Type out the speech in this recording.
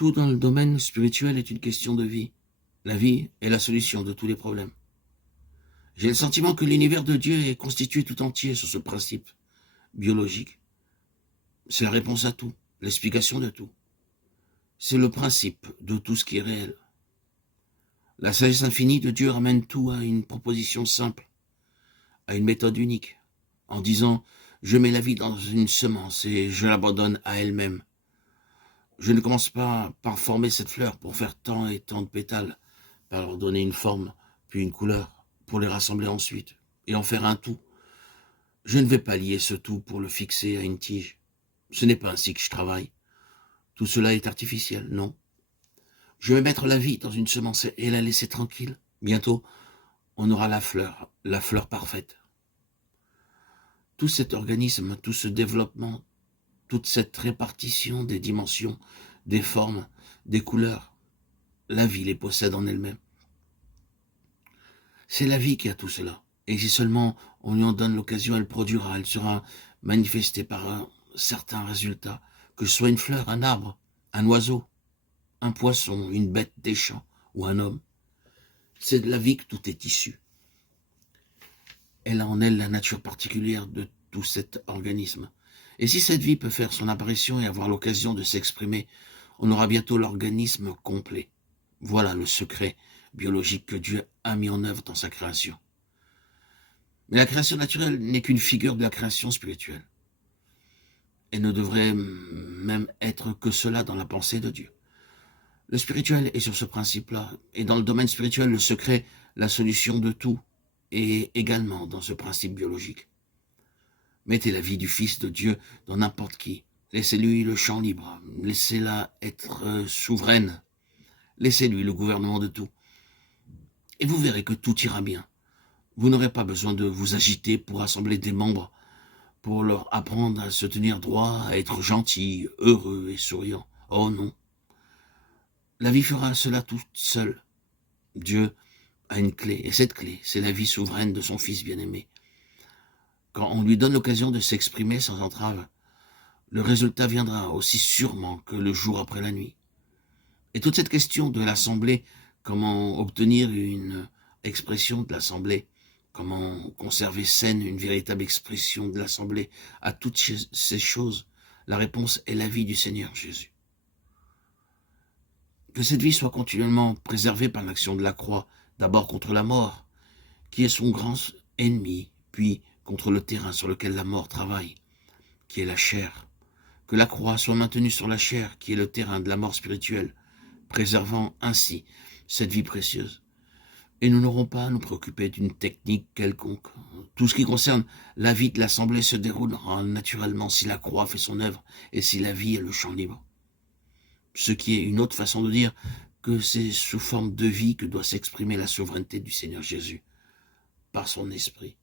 Tout dans le domaine spirituel est une question de vie. La vie est la solution de tous les problèmes. J'ai le sentiment que l'univers de Dieu est constitué tout entier sur ce principe biologique. C'est la réponse à tout, l'explication de tout. C'est le principe de tout ce qui est réel. La sagesse infinie de Dieu ramène tout à une proposition simple, à une méthode unique, en disant « Je mets la vie dans une semence et je l'abandonne à elle-même. Je ne commence pas par former cette fleur pour faire tant et tant de pétales, par leur donner une forme, puis une couleur, pour les rassembler ensuite, et en faire un tout. Je ne vais pas lier ce tout pour le fixer à une tige. Ce n'est pas ainsi que je travaille. Tout cela est artificiel, non. Je vais mettre la vie dans une semence et la laisser tranquille. Bientôt, on aura la fleur parfaite. Tout cet organisme, tout ce développement, toute cette répartition des dimensions, des formes, des couleurs, la vie les possède en elle-même. C'est la vie qui a tout cela. Et si seulement on lui en donne l'occasion, elle produira, elle sera manifestée par un certain résultat, que ce soit une fleur, un arbre, un oiseau, un poisson, une bête des champs ou un homme. C'est de la vie que tout est issu. Elle a en elle la nature particulière de tout cet organisme. Et si cette vie peut faire son apparition et avoir l'occasion de s'exprimer, on aura bientôt l'organisme complet. Voilà le secret biologique que Dieu a mis en œuvre dans sa création. Mais la création naturelle n'est qu'une figure de la création spirituelle. Elle ne devrait même être que cela dans la pensée de Dieu. Le spirituel est sur ce principe-là, et dans le domaine spirituel, le secret, la solution de tout, est également dans ce principe biologique. Mettez la vie du Fils de Dieu dans n'importe qui. Laissez-lui le champ libre. Laissez-la être souveraine. Laissez-lui le gouvernement de tout. Et vous verrez que tout ira bien. Vous n'aurez pas besoin de vous agiter pour assembler des membres, pour leur apprendre à se tenir droit, à être gentil, heureux et souriant. Oh non. La vie fera cela toute seule. Dieu a une clé, et cette clé, c'est la vie souveraine de son Fils bien-aimé. Quand on lui donne l'occasion de s'exprimer sans entrave, le résultat viendra aussi sûrement que le jour après la nuit. Et toute cette question de l'assemblée, comment obtenir une expression de l'assemblée, comment conserver saine une véritable expression de l'assemblée, à toutes ces choses, la réponse est la vie du Seigneur Jésus. Que cette vie soit continuellement préservée par l'action de la croix, d'abord contre la mort, qui est son grand ennemi, puis contre le terrain sur lequel la mort travaille, qui est la chair. Que la croix soit maintenue sur la chair, qui est le terrain de la mort spirituelle, préservant ainsi cette vie précieuse. Et nous n'aurons pas à nous préoccuper d'une technique quelconque. Tout ce qui concerne la vie de l'assemblée se déroulera naturellement si la croix fait son œuvre et si la vie est le champ libre. Ce qui est une autre façon de dire que c'est sous forme de vie que doit s'exprimer la souveraineté du Seigneur Jésus, par son esprit.